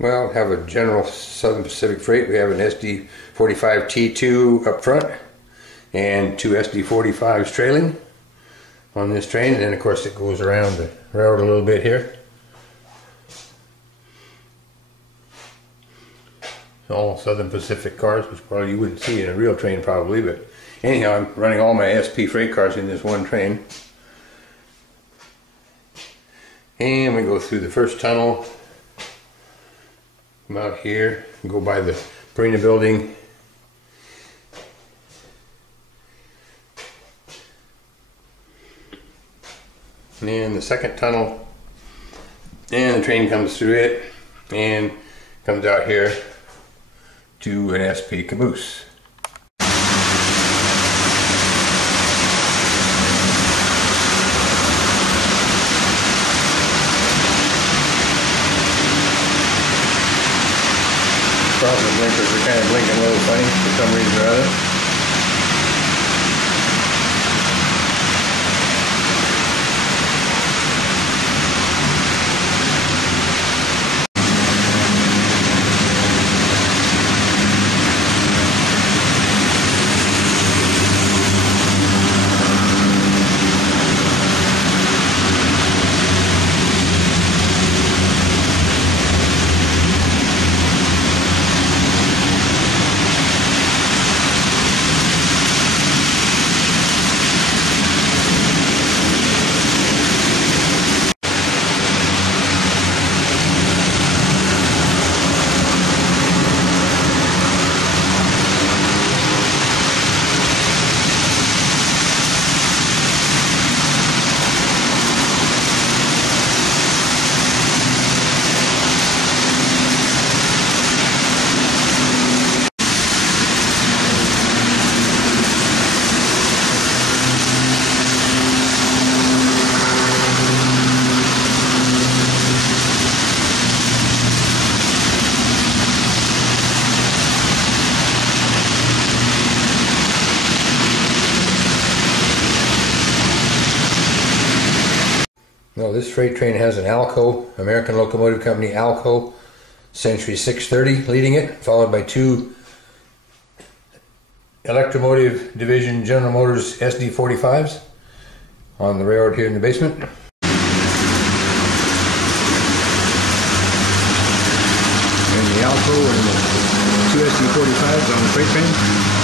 Well, have a general Southern Pacific Freight. We have an SD45 T2 up front and two SD45s trailing on this train, and then of course it goes around the railroad a little bit here. All Southern Pacific cars, which probably you wouldn't see in a real train probably, but anyhow, I'm running all my SP freight cars in this one train. And we go through the first tunnel, come out here, and go by the Marina building. And then the second tunnel, and the train comes through it and comes out here to an SP caboose. Problem, the blinkers are kind of blinking a little funny for some reason or other. Now this freight train has an ALCO, American Locomotive Company ALCO Century 630 leading it, followed by two Electromotive Division General Motors SD45s on the railroad here in the basement. And the ALCO and the two SD45s on the freight train.